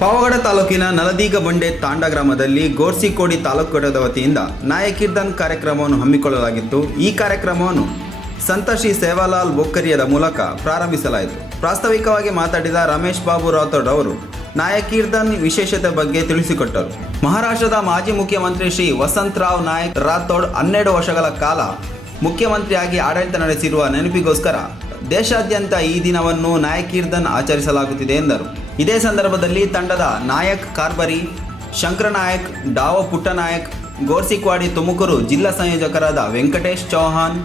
ಪಾವಗಡ ತಾಲೂಕಿನ ನಲದೀಗ ಬಂಡೆ ತಾಂಡ ಗ್ರಾಮದಲ್ಲಿ ಗೋರ್ಸಿಕೋಡಿ ತಾಲೂಕು ಘಟಕದ ವತಿಯಿಂದ ನಾಯಕೀರ್ದನ್ ಕಾರ್ಯಕ್ರಮವನ್ನು ಹಮ್ಮಿಕೊಳ್ಳಲಾಗಿತ್ತು. ಈ ಕಾರ್ಯಕ್ರಮವನ್ನು ಸಂತ ಶ್ರೀ ಸೇವಾಲಾಲ್ ಬೋಕ್ಕರಿಯದ ಮೂಲಕ ಪ್ರಾರಂಭಿಸಲಾಯಿತು. ಪ್ರಾಸ್ತಾವಿಕವಾಗಿ ಮಾತಾಡಿದ ರಮೇಶ್ ಬಾಬು ರಾಥೋಡ್ ಅವರು ನಾಯಕೀರ್ದನ್ ವಿಶೇಷತೆ ಬಗ್ಗೆ ತಿಳಿಸಿಕೊಟ್ಟರು. ಮಹಾರಾಷ್ಟ್ರದ ಮಾಜಿ ಮುಖ್ಯಮಂತ್ರಿ ಶ್ರೀ ವಸಂತರಾವ್ ನಾಯಕ್ ರಾಥೋಡ್ 12 ವರ್ಷಗಳ ಕಾಲ ಮುಖ್ಯಮಂತ್ರಿಯಾಗಿ ಆಡಳಿತ ನಡೆಸಿರುವ ನೆನಪಿಗೋಸ್ಕರ ದೇಶಾದ್ಯಂತ ಈ ದಿನವನ್ನು ನಾಯಕೀರ್ದನ್ ಆಚರಿಸಲಾಗುತ್ತಿದೆ ಎಂದರು. ಇದೇ ಸಂದರ್ಭದಲ್ಲಿ ತಂಡದ ನಾಯಕ್ ಕಾರ್ಬರಿ, ಶಂಕರನಾಯಕ್, ಡಾವ ಪುಟ್ಟನಾಯಕ್, ಗೋರ್ಸಿಕ್ವಾಡಿ ತುಮಕೂರು ಜಿಲ್ಲಾ ಸಂಯೋಜಕರಾದ ವೆಂಕಟೇಶ್ ಚೌಹಾಣ್,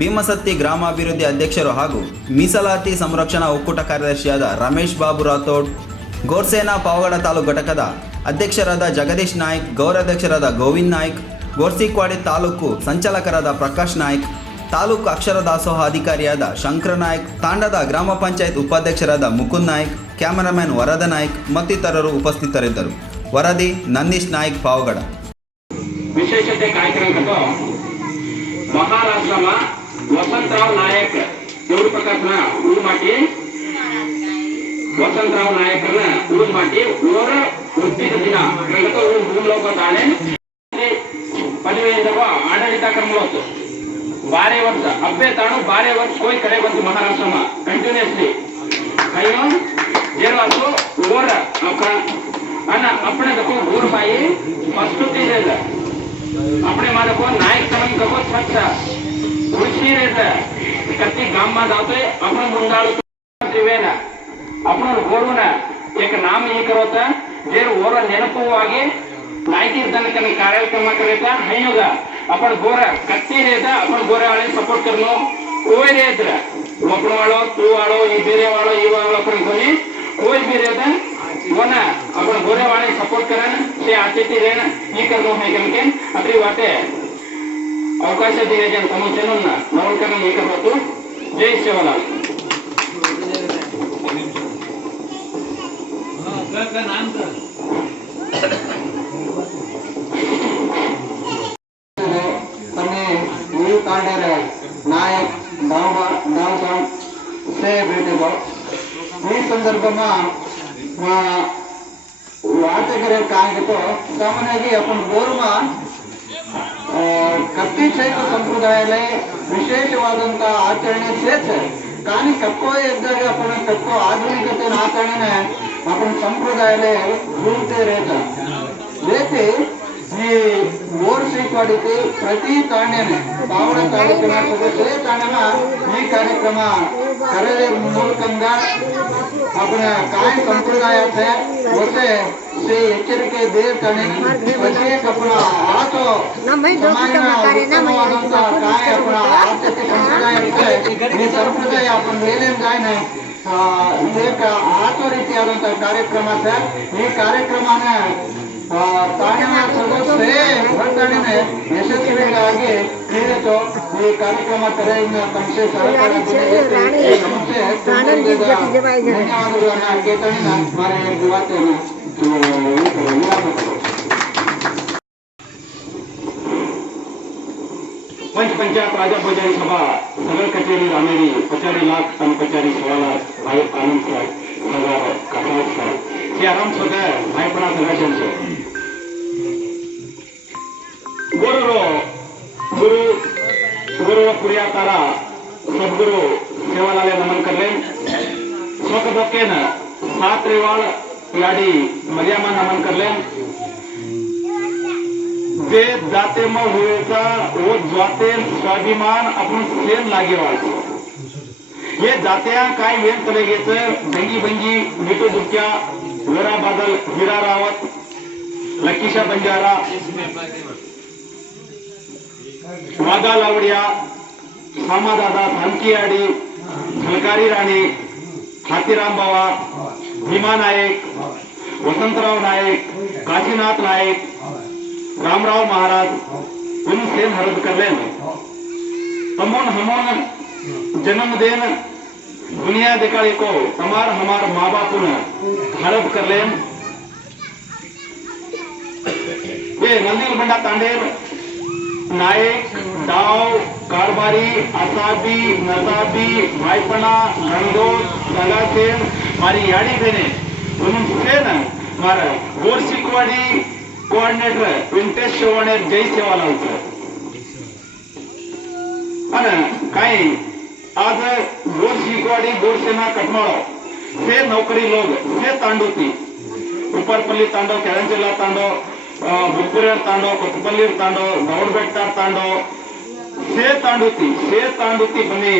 ಭೀಮಸತ್ತಿ ಗ್ರಾಮಾಭಿವೃದ್ಧಿ ಅಧ್ಯಕ್ಷರು ಹಾಗೂ ಮೀಸಲಾತಿ ಸಂರಕ್ಷಣಾ ಒಕ್ಕೂಟ ಕಾರ್ಯದರ್ಶಿಯಾದ ರಮೇಶ್ ಬಾಬು ರಾಥೋಡ್, ಗೋರ್ಸೇನಾ ಪಾವಗಡ ತಾಲೂಕು ಘಟಕದ ಅಧ್ಯಕ್ಷರಾದ ಜಗದೀಶ್ ನಾಯ್ಕ್, ಗೌರಾಧ್ಯಕ್ಷರಾದ ಗೋವಿಂದ್ ನಾಯ್ಕ್, ಗೋರ್ಸಿಕ್ವಾಡಿ ತಾಲೂಕು ಸಂಚಾಲಕರಾದ ಪ್ರಕಾಶ್ ನಾಯ್ಕ್, ತಾಲೂಕು ಅಕ್ಷರ ದಾಸೋಹ ಅಧಿಕಾರಿಯಾದ ಶಂಕರ ನಾಯ್ಕ್, ತಾಂಡದ ಗ್ರಾಮ ಪಂಚಾಯತ್ ಉಪಾಧ್ಯಕ್ಷರಾದ ಮುಕುಂದ್ ನಾಯ್ಕ್, ಕ್ಯಾಮರಾಮನ್ ವರದ ನಾಯ್ಕ್ ಮತ್ತಿತರರು ಉಪಸ್ಥಿತರಿದ್ದರು. ವರದಿ ನಂದೀಶ್ ನಾಯ್ಕ್, ಪಾವಗಡ. ವಿಶೇಷತೆ ಕಾರ್ಯಕ್ರಮ ಮಹಾರಾಷ್ಟ್ರ ವಸಂತರಾವ್ ನಾಯಕ್ ದೇವ್ರ ಪ್ರಕಾಶನ ಊರು ಮಾಡಿ ವಸಂತರಾವ್ ನಾಯಕರನ್ನ ಊರು ಮಾಡಿ ಓರ ಉದ್ದಿದ ದಿನ ಭೂಮಿಲೋಕ ತಾಳೆ ಪದವಿಯಿಂದ ಆಡಳಿತ ಕ್ರಮ ಹೋತು. 12 ವರ್ಷ ಅಬ್ಬೆ ತಾನು 12 ವರ್ಷ ಹೋಗಿ ಕಡೆ ಬಂತು ಮಹಾರಾಷ್ಟ್ರ ಕಂಟಿನ್ಯೂಸ್ಲಿ ಕೈನೋ जेरवासो ओर आपका अना अपने देखो गुर भाई मस्तुती रहता अपने मारे को नायक तमन कबो छत्ता खुशी रहता कत्ती गाम में जाते अपने मुंडाल त्रिवेना अपने गोरु ना एक नाम ये करोता जेर ओर नेनपु आगे नायकीर्दन करने कार्यक्रम करेता है होगा अपन गोरा कत्ती रहता अपन गोरा वाले सपोर्ट करनो कोई रहता अपन वालों तू वालों ये बेरे वालों ये वालों अपन कोनी कोई भी रहता वो ना अपन गोरे वाले सपोर्ट करन से आतिथ्य रहना ये करनो है करके अपनी बातें अवकाश दिए जन तमो चैनल ना नवल करना ये करबो तो जय सेवालाल का नाम का तने न्यू कार्डर नायक दावा से भेटेबो ಈ ಸಂದರ್ಭમાં વાત કરે કારણ કે સામાન્ય अपन ಗೋರ್માં ಕತ್ತಿ ಚೈತ್ರ ಸಂಪ್ರದಾಯದಲ್ಲಿ ವಿಶೇಷವಾದಂತ ಆಚರಣೆ છે కానీ ಕಪ್ಪೋ ಇದ್ದಾಗ आपण ಕಪ್ಪೋ ಆಧುನಿಕತೆ ಆಚರಣೆ आपण ಸಂಪ್ರದಾಯದಲ್ಲಿ ಭೂಲ್ತೆ रहता लेकिन ಈ ಗೋರ್ಸಿಕ್ವಾಡಿ ಪ್ರತಿ ತಾಂಡೇನೆ ಪಾವಗಡ ತಾಲೂಕಿನ ಸದಸ್ಯರೇ ತಾಂಡನ ಈ ಕಾರ್ಯಕ್ರಮ ಕರೆಯ ಮೂಲಕಂగా आपण काय संप्रदाय है उसे से ಎಚ್ಚರಿಕೆ ದೇತಾನೆ ಪ್ರತ್ಯೇಕ अपना ಆತೋ ಸಮಾಜವಾದಂತ काय अपना ಆಚರಣೆ ಸಂಪ್ರದಾಯ ಇದೆ ಈ ಸಂಪ್ರದಾಯ आपण ಏನೇನು ಗಾಯನ एक ಆತೋ ರೀತಿಯಾದಂತ ಕಾರ್ಯಕ್ರಮ ಇದೆ. ಈ ಕಾರ್ಯಕ್ರಮನ ತಾಂಡನ ಸದಸ್ಯರೇ ಹೊರತಾಣಿನ ಯಶಸ್ವಿಯಾಗಿ ನೀಡಿತು. ಈ ಕಾರ್ಯಕ್ರಮ ಕರೆಯಿಂದ ತಮಗೆ ಸಹಕಾರ ಧನ್ಯವಾದಗಳನ್ನ ಕೇತಣಿನ ಮಾರೆ ದಿವಾತೇನ पंच पंचायत राजा बजारी सभा सगल कचेरी रामेरी 50 लाख तन कचेरी 16 लाख भाई आनंद सर सगळ कटाव सर हे आराम सगळ भाईपणा सगळ्यांचं छे. गुरु गुरु गुरु पुरिया तारा सद्गुरु सेवालाल नमन करले स्वक दोकेन सात रेवाळ याडी मर्यामा नमन करले जे जाते में हुएगा वो जाते स्वाभिमान अपन सेम लागे वाला ये जात्या काय वेन चलेगे भंगी भंगी मिठू दुक्या वीरा बादल हीरा रावत लकीशा बंजारा वाघा लावडिया सामा दादा भानकीआडी झलकारी राणी हाथीराम बाबा भीमा नायक वसंतराव नायक काशीनाथ नायक रामराव महाराज उन सेन हरद कर लेन तमोन हमोन जन्म देन दुनिया दिखाड़े को तमार हमार माँ बाप हरद कर लेन. ये नंदील बंडा तांडेर नायक डाव कारबारी असाबी नसाबी भाईपणा नंदोद सगासेन मारी याडी बेने उन सेन मारा गोरसिकवाडी कोऑर्डिनेटर व्यंकटेश चव्हाण जय सेवालाल सर आणि काही आज गोरसिकवाडी गोरसेना कटमाळो से नौकरी लोग से तांडोती उपरपल्ली तांडो केळंचेला तांडो बुकुरेर तांडो कोतपल्ली तांडो गौडबेट्टार तांडो से तांडोती बने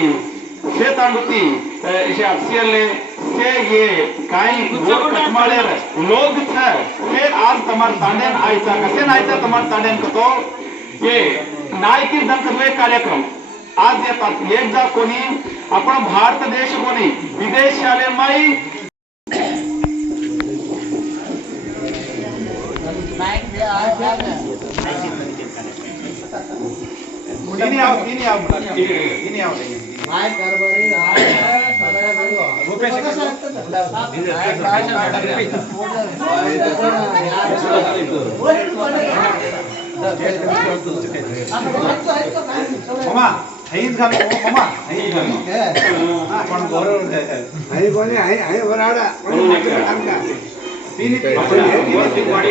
से तांडोती इसे अफसियल ने से ये काही गोर कटमाळेर लोग छ से आज तमार तांडेन आयचा कसे नायचा तमार तांडेन कतो ये नायकी दंकवे कार्यक्रम आज येतात एकदा कोणी आपण भारत देश कोणी विदेश आले माई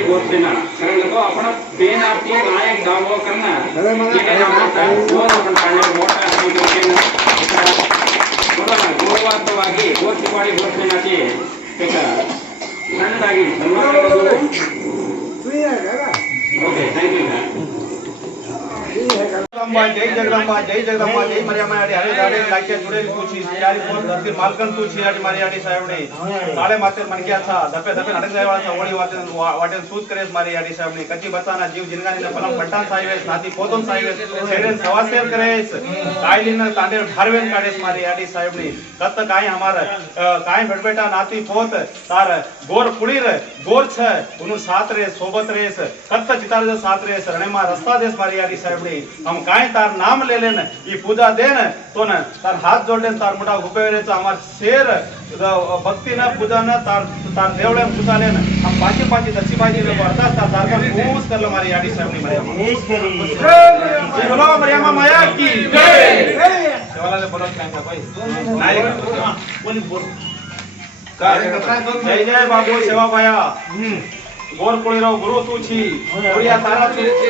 गोरसेना कारण तो आपण पेन आपली नायक दावो करना ಗೌರವಾರ್ಥವಾಗಿ ಗೋರ್ಸಿಪಾಡಿ ಘೋಷಣೆಯಾಗಿ ಸಣ್ಣದಾಗಿ ಓಕೆ ಥ್ಯಾಂಕ್ ಯು जय जगदंबा जय मर्यामा हरे गाडे लाके जुडे तुची चारी फोन धरती मालकन तुची आणि मारियाडी साहेबने काळे माते मनक्याचा दपे दपे नाटक जायवाचा ओळी वाटेन सूत करेस मारियाडी साहेबने कच्ची बचाना जीव जिनगानीने पलम पट्टान साहिवेस नाती पोतन साहिवेस शेरेन सवासेर करेस कायलीन तांडे ढारवेन काढेस मारियाडी साहेबने कत्त काय हमार काय भेटबेटा नाती पोत तार गोर पुडीर गोर छ उनु साथ रे सोबत रेस कत्त चितार साथ रेस रणेमा रस्ता देस मारियाडी साहेबने हम काय तार नाम ले लेन ई पूजा देन तो न तार हाथ जोडलेन तार मोठा गुपेरेचा हमार शेर भक्ती न पूजा न तार देवळे पूजा लेन हम पाची दक्षी बाजी रे वर्ता तार का खूस करलो मारी याडी साहेबनी जय बोलो मरियमा माया की जय सेवाला बोलत काय का भाई नाही कोणी बोल जय जय बाबू सेवा पाया गोर कोळीराव गुरु तुची कोरिया तारा तुची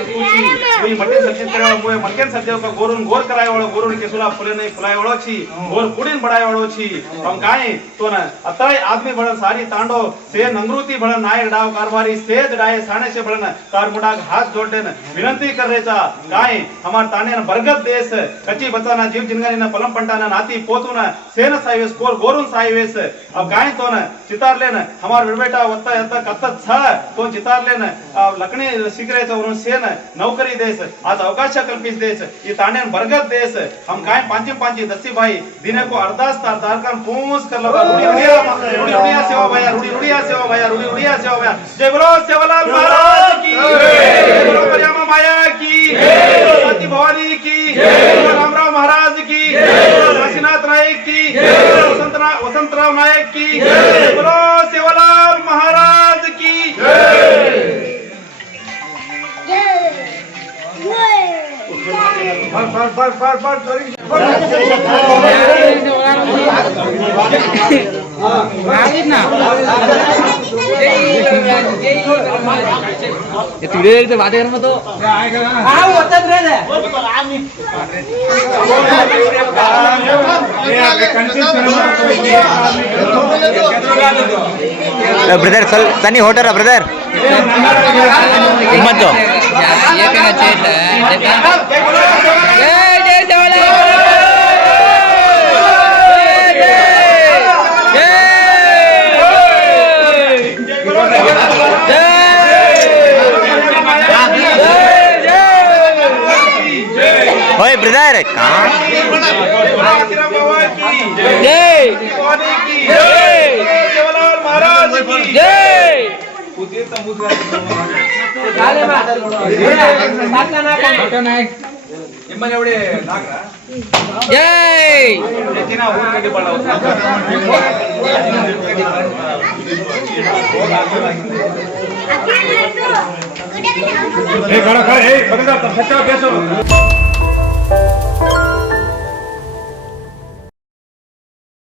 कोई मटे सचिन कराव मोय मटकेन सदेव का गोरुन गोर कराय वाळो गोरुन केसुला फुले नाही फुलाय वाळो छी गोर कुडीन बडाय वाळो छी हम काय तो ना अतय आदमी बळ सारी तांडो से नंगरुती बळ नाय डाव कारभारी सेज डाय साणे से बळन तार मुडाग हाथ जोडन विनंती करेचा काय हमार ताने बरगत देश कच्ची बचाना जीव जिनगानी न पलम पंटाना नाती पोतुन सेन साइवेस कोर गोरुन साइवेस अब काय तो ना चितार लेन हमार बेटा वत्ता यत्ता कत्त छ तो चितार लेन लकणी शिकरेचा वरून सेन नौकरी देस आज अवकाश कल्पिस देस ये तांडेन बरगत देस हम काय पांची दस्सी भाई दिने को अरदास तार तारकान पूस कर लगा रुड़िया सेवा भैया रुड़िया सेवा भैया जय बोलो सेवालाल महाराज की जय बोलो मरियमा माया की जय सती भवानी की जय रामराव महाराज की जय काशीनाथ नायक की जय वसंतराव नायक की जय बोलो सेवालाल महाराज की तिकडे वाटे कर तो ब्रदर तनी होटरा ब्रदर हिम्मत दो ओए ब्रदर खड़ा खड़ा बगल